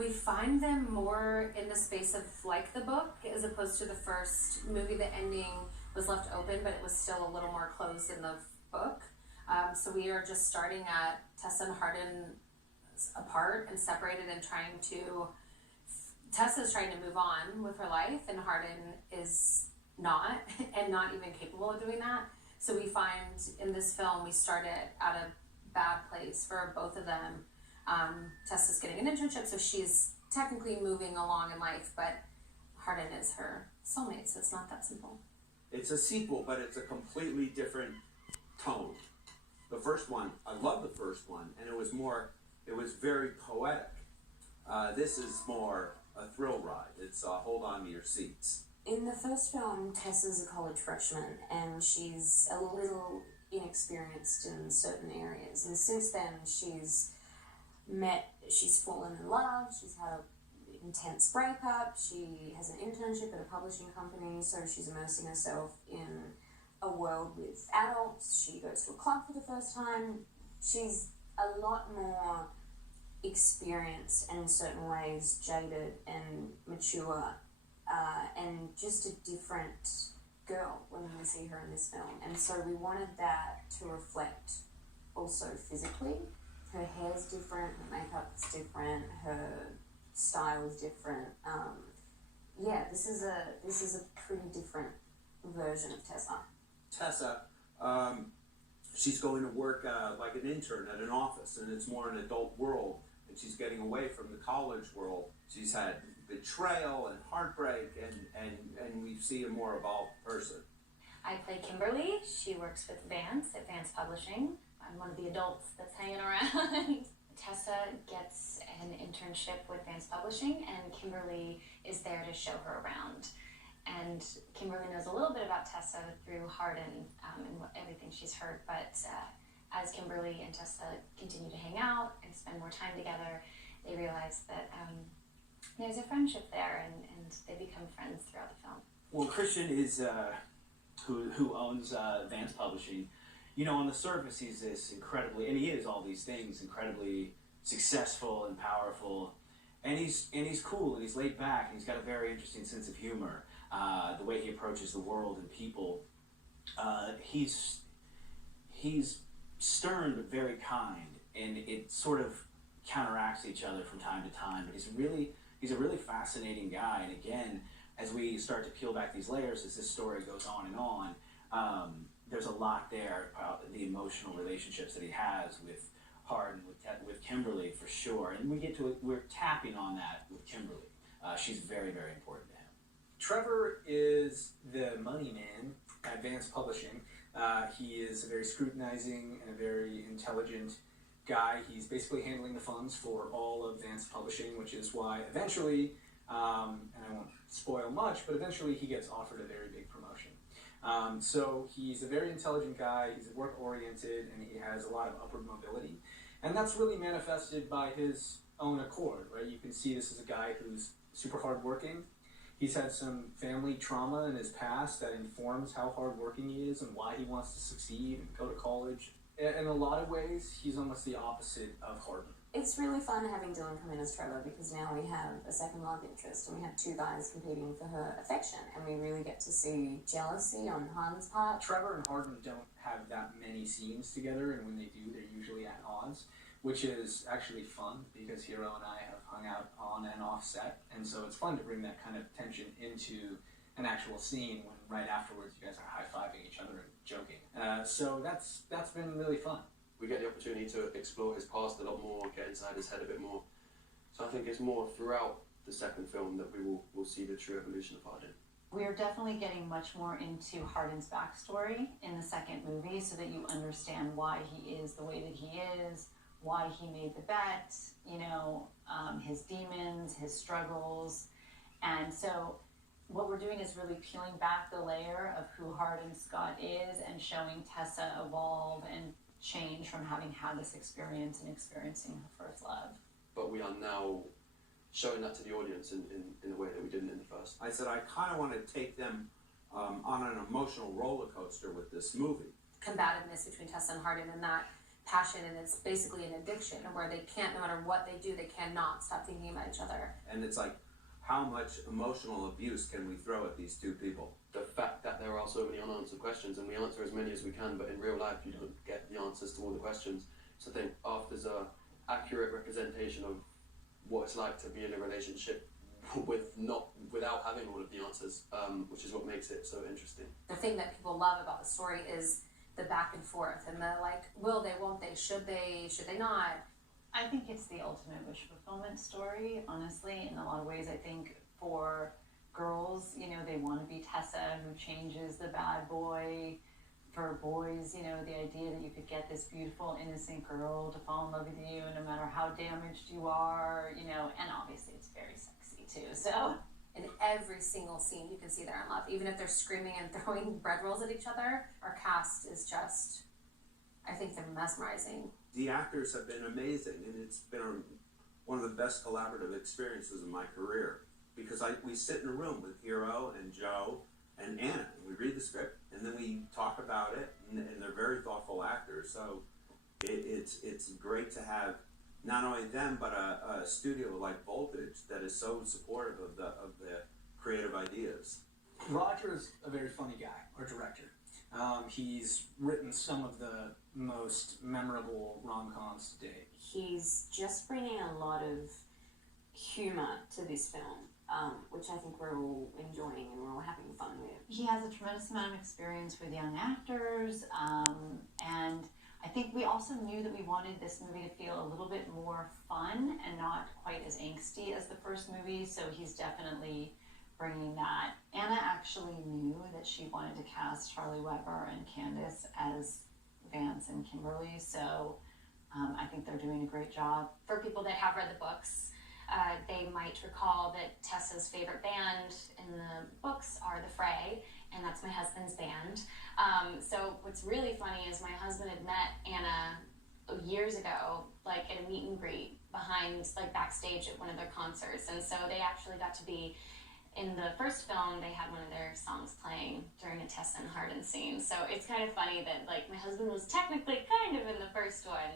We find them more in the space of like the book, as opposed to the first movie. The ending was left open, but it was still a little more closed in the book. So we are just starting at Tessa and Hardin apart and separated and Tessa's trying to move on with her life, and Hardin is not, and not even capable of doing that. So we find in this film, we started at a bad place for both of them. Tessa's getting an internship, so she's technically moving along in life, but Hardin is her soulmate, so it's not that simple. It's a sequel, but it's a completely different tone. The first one, I love the first one, and it was very poetic. This is more a thrill ride. It's hold on to your seats. In the first film, Tessa's a college freshman, and she's a little inexperienced in certain areas. And since then, she's fallen in love, she's had an intense breakup, she has an internship at a publishing company, so she's immersing herself in a world with adults. She goes to a club for the first time. She's a lot more experienced and in certain ways jaded and mature, and just a different girl when we see her in this film. And so we wanted that to reflect also physically. Her hair's different, her makeup's different, her style is different. This is a pretty different version of Tessa. Tessa, she's going to work like an intern at an office, and it's more an adult world, and she's getting away from the college world. She's had betrayal and heartbreak, and we see a more evolved person. I play Kimberly. She works with Vance at Vance Publishing. I'm one of the adults that's hanging around. Tessa gets an internship with Vance Publishing, and Kimberly is there to show her around. And Kimberly knows a little bit about Tessa through Hardin and everything she's heard, but as Kimberly and Tessa continue to hang out and spend more time together, they realize that there's a friendship there, and they become friends throughout the film. Well, Christian is who owns Vance Publishing. You know, on the surface, he's this incredibly, and he is all these things, incredibly successful and powerful, and he's cool, and he's laid back, and he's got a very interesting sense of humor. The way he approaches the world and people, he's stern but very kind, and it sort of counteracts each other from time to time. But he's a really fascinating guy, and again, as we start to peel back these layers, as this story goes on and on, there's a lot there about the emotional relationships that he has with Hardin, with Kimberly for sure, and we're tapping on that with Kimberly. She's very, very important to him. Trevor is the money man at Vance Publishing. He is a very scrutinizing and a very intelligent guy. He's basically handling the funds for all of Vance Publishing, which is why eventually, and I won't spoil much, but eventually he gets offered a very big promotion. So he's a very intelligent guy, he's work-oriented, and he has a lot of upward mobility. And that's really manifested by his own accord, right? You can see this is a guy who's super hardworking. He's had some family trauma in his past that informs how hardworking he is and why he wants to succeed and go to college. In a lot of ways, he's almost the opposite of Hardin. It's really fun having Dylan come in as Trevor, because now we have a second love interest, and we have two guys competing for her affection, and we really get to see jealousy on Hardin's part. Trevor and Hardin don't have that many scenes together, and when they do, they're usually at odds, which is actually fun, because Hero and I have hung out on and off set, and so it's fun to bring that kind of tension into an actual scene when right afterwards you guys are high-fiving each other and joking. So that's been really fun. We get the opportunity to explore his past a lot more, get inside his head a bit more. So I think it's more throughout the second film that we'll see the true evolution of Hardin. We are definitely getting much more into Hardin's backstory in the second movie, so that you understand why he is the way that he is, why he made the bet, his demons, his struggles. And so what we're doing is really peeling back the layer of who Hardin Scott is and showing Tessa evolve and change from having had this experience and experiencing her first love. But we are now showing that to the audience in a way that we didn't in the first. I said I kind of want to take them on an emotional roller coaster with this movie. Combativeness between Tessa and Hardin, and that passion, and it's basically an addiction where they can't, no matter what they do, they cannot stop thinking about each other. And it's like, how much emotional abuse can we throw at these two people? The fact that there are so many unanswered questions, and we answer as many as we can, but in real life you don't get the answers to all the questions. So I think After's a accurate representation of what it's like to be in a relationship without having all of the answers, which is what makes it so interesting. The thing that people love about the story is the back and forth and the like, will they, won't they, should they not. I think it's the ultimate wish fulfillment story, honestly, in a lot of ways. I think for girls, you know, they want to be Tessa who changes the bad boy. For boys, you know, the idea that you could get this beautiful, innocent girl to fall in love with you no matter how damaged you are, you know, and obviously it's very sexy too, so. In every single scene you can see they're in love, even if they're screaming and throwing bread rolls at each other. Our cast is just, I think they're mesmerizing. The actors have been amazing, and it's been one of the best collaborative experiences in my career, because we sit in a room with Hero and Joe and Anna, and we read the script, and then we talk about it, and they're very thoughtful actors, so it's great to have not only them, but a studio like Voltage that is so supportive of the creative ideas. Roger's a very funny guy, our director. He's written some of the most memorable rom-coms to date. He's just bringing a lot of humour to this film, which I think we're all enjoying and we're all having fun with. He has a tremendous amount of experience with young actors, and I think we also knew that we wanted this movie to feel a little bit more fun and not quite as angsty as the first movie, so he's definitely bringing that. Anna actually knew that she wanted to cast Charlie Weber and Candace as Vance and Kimberly, so I think they're doing a great job. For people that have read the books, they might recall that Tessa's favorite band in the books are The Fray, and that's my husband's band. So what's really funny is my husband had met Anna years ago, like at a meet and greet behind, like backstage at one of their concerts, and so they actually got to be, in the first film, they had one of their songs playing during a Tessa and Hardin scene. So it's kind of funny that like my husband was technically kind of in the first one,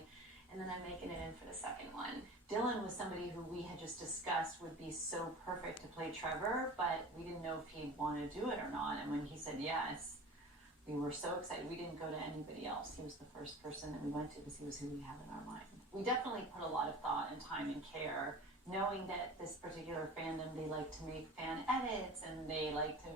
and then I'm making it in for the second one. Dylan was somebody who we had just discussed would be so perfect to play Trevor, but we didn't know if he'd want to do it or not. And when he said yes, we were so excited. We didn't go to anybody else. He was the first person that we went to because he was who we had in our mind. We definitely put a lot of thought and time and care, knowing that this particular fandom, they like to make fan edits and they like to,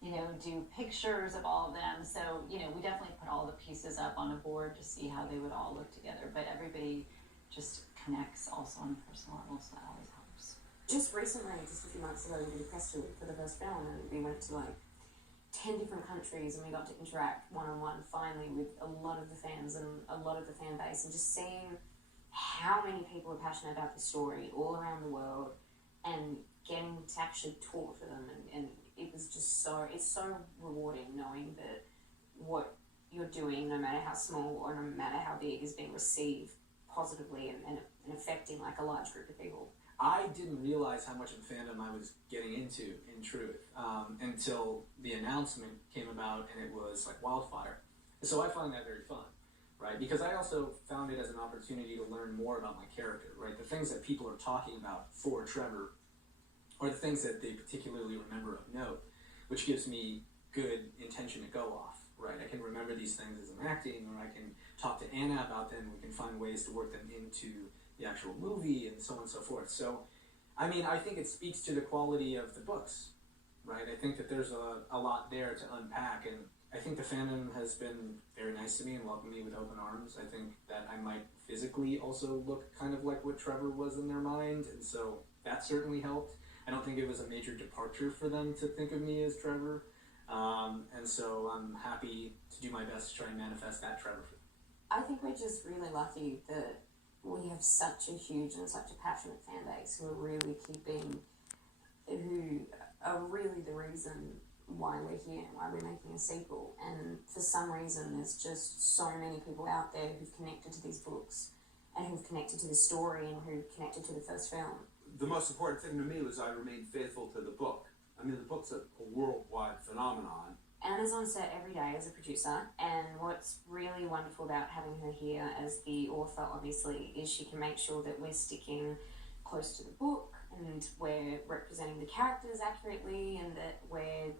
you know, do pictures of all of them. So, you know, we definitely put all the pieces up on a board to see how they would all look together. But everybody just connects also on a personal level, so that always helps. Just recently, just a few months ago, we did a press tour for the first film, and we went to like 10 different countries, and we got to interact one-on-one finally with a lot of the fans and a lot of the fan base, and just seeing how many people are passionate about the story all around the world, and getting to actually talk to them, and it was just it's so rewarding knowing that what you're doing, no matter how small or no matter how big, is being received positively and affecting like a large group of people. I didn't realize how much of fandom I was getting into, in truth, until the announcement came about and it was like wildfire. So I find that very fun, right? Because I also found it as an opportunity to learn more about my character, right? The things that people are talking about for Trevor, or the things that they particularly remember of note, which gives me good intention to go off, right? I can remember these things as I'm acting, or I can talk to Anna about them. We can find ways to work them into the actual movie and so on and so forth. So, I mean, I think it speaks to the quality of the books, right? I think that there's a lot there to unpack, and I think the fandom has been very nice to me and welcomed me with open arms. I think that I might physically also look kind of like what Trevor was in their mind, and so that certainly helped. I don't think it was a major departure for them to think of me as Trevor, and so I'm happy to do my best to try and manifest that Trevor. I think we're just really lucky that we have such a huge and such a passionate fan base who are really who are really the reason why we're here and why we're making a sequel. And for some reason, there's just so many people out there who've connected to these books and who've connected to the story and who've connected to the first film. The most important thing to me was I remained faithful to the book. I mean, the book's a worldwide phenomenon, Anna's on set every day as a producer, and what's really wonderful about having her here as the author, obviously, is she can make sure that we're sticking close to the book and we're representing the characters accurately, and that we're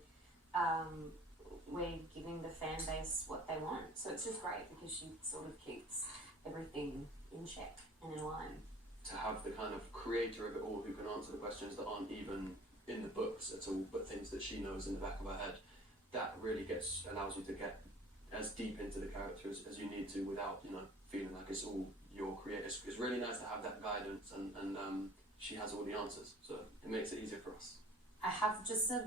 giving the fan base what they want. So it's just great because she sort of keeps everything in check and in line. To have the kind of creator of it all who can answer the questions that aren't even in the books at all, but things that she knows in the back of her head, that really allows you to get as deep into the character as you need to without, you know, feeling like it's all your creator. It's really nice to have that guidance, and she has all the answers, so it makes it easier for us. I have just a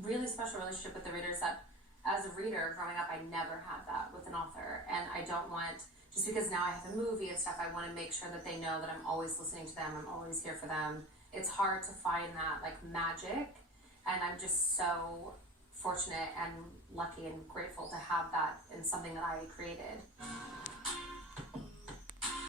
really special relationship with the readers that, as a reader growing up, I never had that with an author, and I don't want, just because now I have a movie and stuff, I want to make sure that they know that I'm always listening to them, I'm always here for them. It's hard to find that like magic, and I'm just so fortunate and lucky and grateful to have that in something that I created.